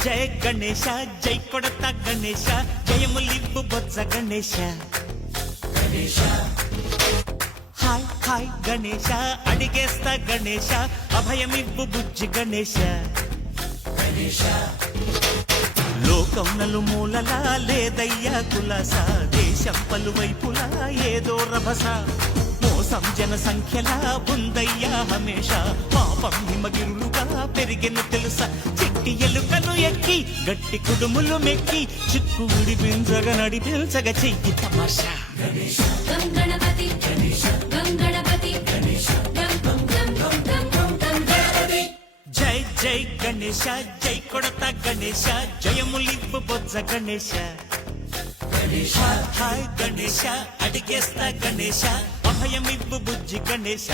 జయ గణేశ జై కొడత గణేశ జయములివ్వు బొజ్జ Ganesha Ganesha hi hi Ganesha అడిగేస్తా Ganesha అభయమివ్వు బుజ్జి గణేశ గణేశ లోకం నలుమూలలా లేదయ్యా కులాస దేశం పలువైపులా ఏదో రభస మోసం జన సంఖ్యలా ఉందయ్యా హమేష పాపం హిమగిరులుగా పెరిగెను తెలుసా చిట్టి ఎలుకను ఎక్కి గట్టి కుడుములు మెక్కి చిక్కు విడిపించగా నడిపించగ చెయ్యి తమాషా గణపతి గణపతి జై జై గణేశ జై కొడత గణేశ జయములివ్వు బొజ్జ గణేశ హాయ్ గణేశ అడిగేస్తా గణేశ అభయమివ్వు బుజ్జి గణేశ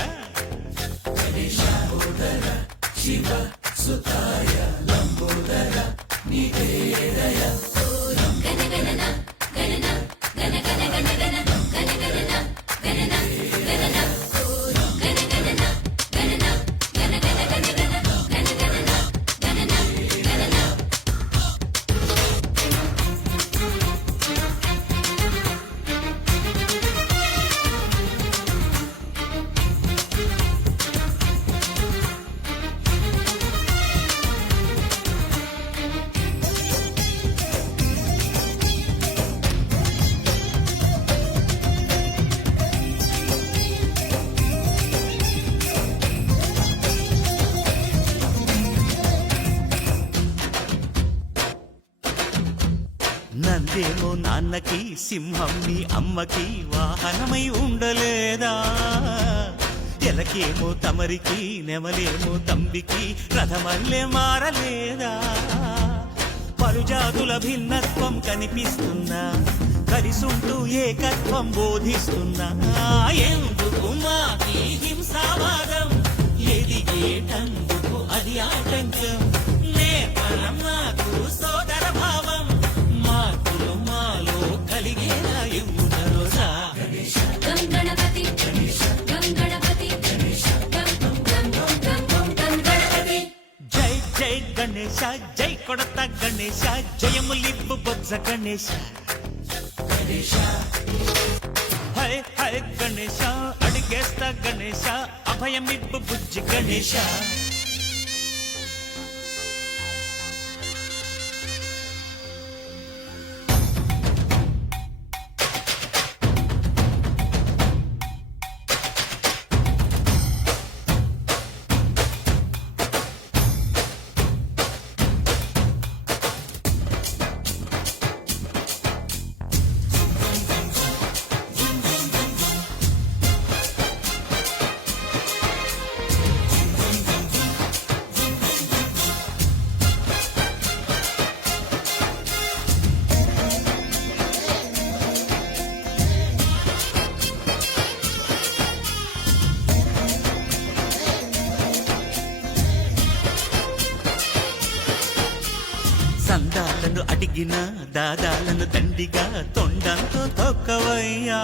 శివ సుతాయ లంబోదర నివేదయ నందేమో నాన్నకి సింహం నీ అమ్మకి వాహనమై ఉండలేదా ఎలకేమో తమరికి నెమలేమో తంబికి రథమల్లే మారలేదా పలుజాతుల భిన్నత్వం కనిపిస్తున్నా కలిసుంటూ ఏకత్వం బోధిస్తున్నా ఎందుకు మాకి హింసావాదం ఎదిగేటందుకు అది ఆటంకం నేర్పరం నాకు సోదర భావం మార్పులు మాలో కలిగేలా ఇవ్వుదరోజా గణపతి జై జై గణేశ జై కొడత గణేశ జయములివ్వు బొజ్జ గణేశ హై హై గణేశ అడిగేస్తా గణేశ అభయమివ్వు బుజ్జి గణేశ సందాలను అడిగిన దాదాలను దండిగా తొండంతో తొక్కవయ్యా